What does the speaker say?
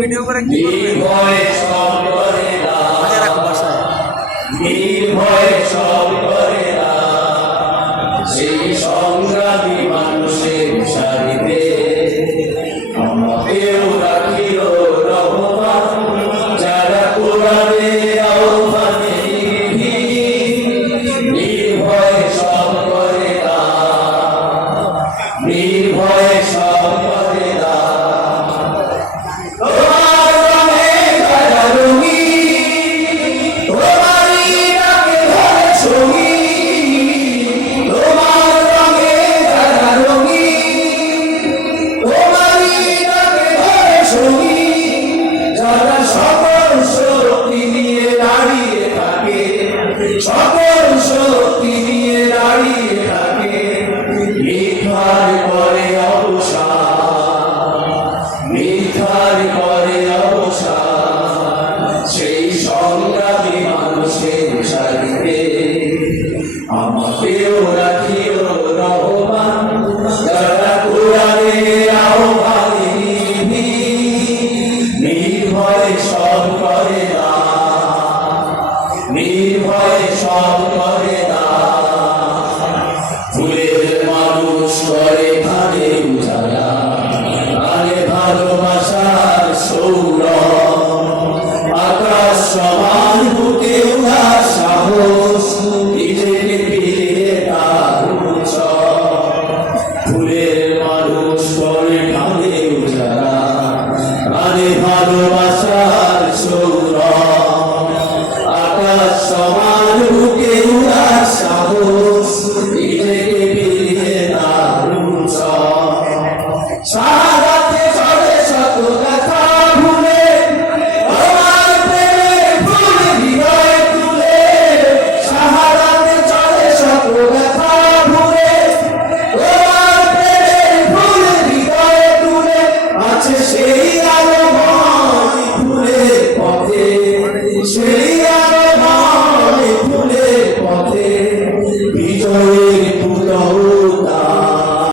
Video করে কি সেই সংগ্রামী মানুষের সারিতে আমাদেরও রাখিও রহমান যারা কোরআনে আহ্বানে নির্ভয়ে সব করে না, নির্ভয়ে সব করে না। সকল শক্তি নিয়ে দাঁড়িয়ে থাকে মিথ্যার করে অবসান, মিথ্যার করে অবসান। সেই সংগ্রামী মানুষের সারিতে আমাকেও রাখিও রহমান যারা কোরআনে আহ্বানে নির্ভয়ে সব করে না, নির্ভয়ে সব করে না। ফুলের মানুষ করে ধানে উজালা, ধানে ভালোবাসার সৌরভ, আকাশ সমান বুকে উড়ার সাহস, নিজেকে ফিরে তার উৎসব। ফুলের মানুষ করে ধানে উজালা, ধানে ভালোবাসার সৌরভ, আকাশ সমান বুকে উড়ার সাহস, নিজেকে ফিরিয়ে তার উৎসব। শাহাদাতে চলে শত ব্যথা ভুলে, তোমার প্রেমের ফুল হৃদয়ে তুলে। শাহাদাতে চলে শত ব্যথা ভুলে, তোমার প্রেমের ফুল হৃদয়ে তুলে। আছে সেই আলোময় ফুলের পথে, সেই